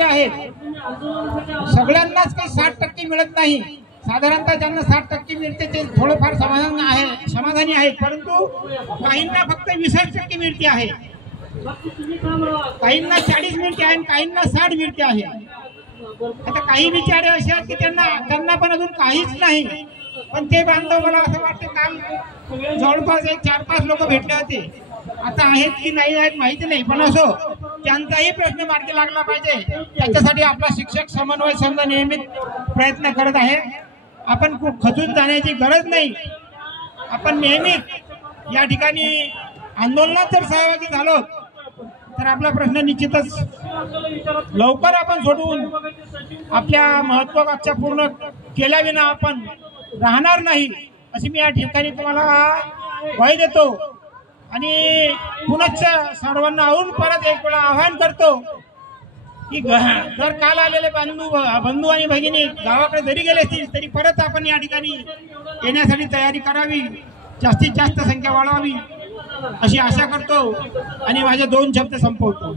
आहेत सगळ्यांनाच काही 60% मिळत नाही। साधारणतः ज्यांना 60% मिळते ते थोडंफार समाधानी आहेत, परंतु काहींना फक्त 20% मिळते आहे, काहींना 40 मिळते आहे, काहींना 60 मिळते आहे। आता काही विचार असे आहेत की त्यांना पण अजून काहीच नाही, पण ते बांधव मला असं वाटतं काल जवळपास 4-5 लोक भेटले होते, आता आहेत की नाही आहेत माहिती नाही, पण असो त्यांचाही प्रश्न मार्गी लागला पाहिजे। त्याच्यासाठी आपला शिक्षक समन्वय संघ नियमित प्रयत्न करत आहे। आपण खूप खचून जाण्याची गरज नाही, आपण नेहमीच या ठिकाणी आंदोलनात जर सहभागी झालो तर आपला प्रश्न निश्चितच लवकर आपण सोडवून आपल्या महत्वाकांक्षा पूर्ण केल्याविना आपण राहणार नाही, अशी मी या ठिकाणी तुम्हाला ग्वाही देतो। आणि पुनश्च सर्वांना अजून परत एक वेळा आवाहन करतो की जर काल आलेले बंधू आणि भगिनी गावाकडे जरी गेले असतील तरी परत आपण या ठिकाणी येण्यासाठी तयारी करावी, जास्तीत जास्त संख्या वाढवावी अशी आशा करतो आणि माझे 2 शब्द संपवतो।